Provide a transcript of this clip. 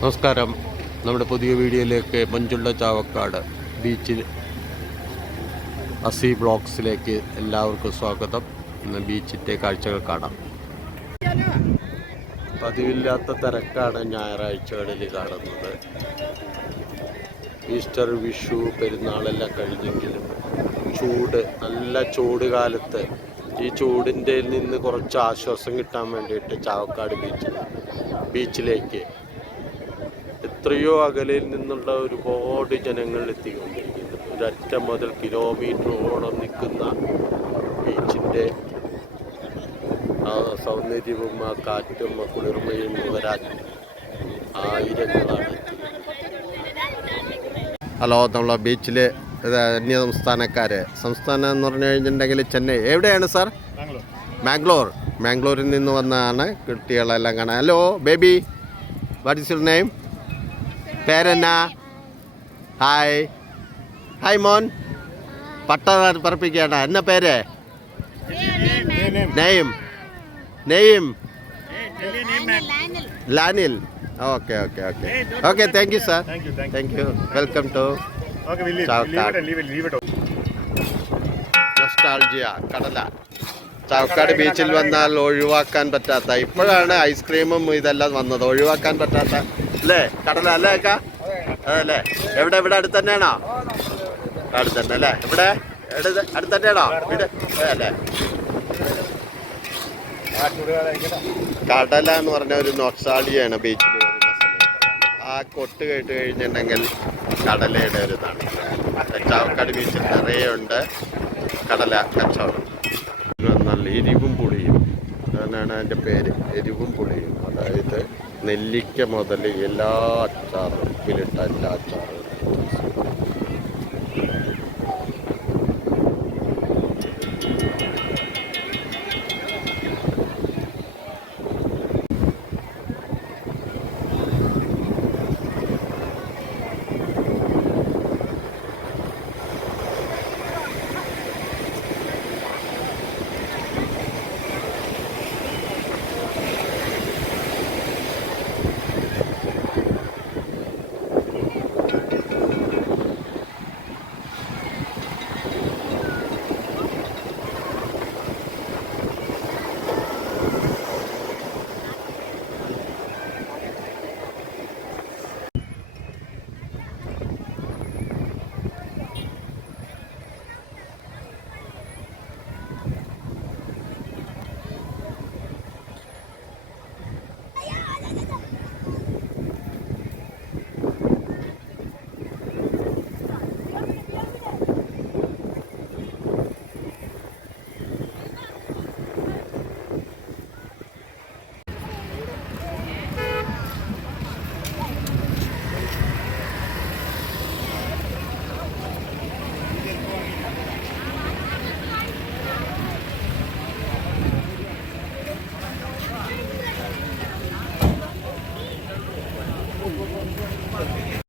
നമസ്കാരം. നമ്മുടെ പുതിയ വീഡിയോയിലേക്ക് മഞ്ചുള്ള ചാവക്കാട് ബീച്ചിൽ അസി ബ്ലോക്സിലേക്ക് എല്ലാവർക്കും സ്വാഗതം. ഇന്ന് ബീച്ചിന്റെ കാഴ്ചകൾ കാണാം. പതിവില്ലാത്ത തിരക്കാണ് ഞായറാഴ്ചകളിൽ കാണുന്നത്. ഈസ്റ്റർ വിഷു പെരുന്നാളെല്ലാം കഴിഞ്ഞെങ്കിലും ചൂട് നല്ല ചൂട് കാലത്ത് ഈ ചൂടിന്റെ നിന്ന് കുറച്ച് ആശ്വാസം കിട്ടാൻ വേണ്ടിയിട്ട് ചാവക്കാട് ബീച്ചിൽ ബീച്ചിലേക്ക് എത്രയോ അകലയിൽ നിന്നുള്ള ഒരുപാട് ജനങ്ങൾ എത്തിക്കൊണ്ടിരിക്കുന്നു. ഒരറ്റം മുതൽ കിലോമീറ്ററോളം നിൽക്കുന്ന ബീച്ചിന്റെ ആ സൗന്ദര്യവും ആ കാറ്റും ആ കുളിർമയും വരാൻ ആയിരങ്ങളാണ്. ഹലോ നമ്മളെ ബീച്ചിൽ അന്യ സംസ്ഥാനക്കാർ സംസ്ഥാനം എന്ന് പറഞ്ഞു കഴിഞ്ഞിട്ടുണ്ടെങ്കിൽ ചെന്നൈ. എവിടെയാണ് സാർ? മാംഗ്ലൂർ മാംഗ്ലൂരിൽ നിന്ന് വന്നതാണ് കുട്ടികളെല്ലാം കാണാൻ. Hello baby what is your name പേരെന്നാ? ഹായ് ഹായ് മോൻ. പട്ട പറപ്പിക്കുകയാണ്. എന്നാ പേര്? Name name ലാനിൽ. Okay okay okay. Okay thank you sir thank you welcome to nostalgia കടല. ചാവക്കാട് ബീച്ചിൽ വന്നാൽ ഒഴിവാക്കാൻ പറ്റാത്ത ഇപ്പോഴാണ് ഐസ്ക്രീമും ഇതെല്ലാം വന്നത്. ഒഴിവാക്കാൻ പറ്റാത്ത അല്ലേ? കടല അല്ലേ അക്ക? അതല്ലേ എവിടെ ഇവിടെ അടുത്ത് തന്നെയാണോ? അടുത്ത് തന്നെ. അല്ലേ? ഇവിടെ എവിടെ- അടുത്ത് തന്നെയാണോ? വീട് അല്ലേ? കടല എന്ന് പറഞ്ഞ ഒരു നൊസ്റ്റാളിയാണ് ബീച്ചിൽ ആ കൊട്ട് കേട്ട് കഴിഞ്ഞിട്ടുണ്ടെങ്കിൽ കടലയുടെ ഒരു ഇതാണ്. ചാവക്കാട് ബീച്ചിൽ നിറയെ ഉണ്ട്. കടല കച്ചവടം. നല്ല എരിവും പുളിയും. അതാണ് അതിന്റെ പേര്. എരിവും പുളിയും. അതായത് നെല്ലിക്ക മുതൽ എല്ലാ അച്ചാറും ഉപ്പിലിട്ട എല്ലാ അച്ചാറും.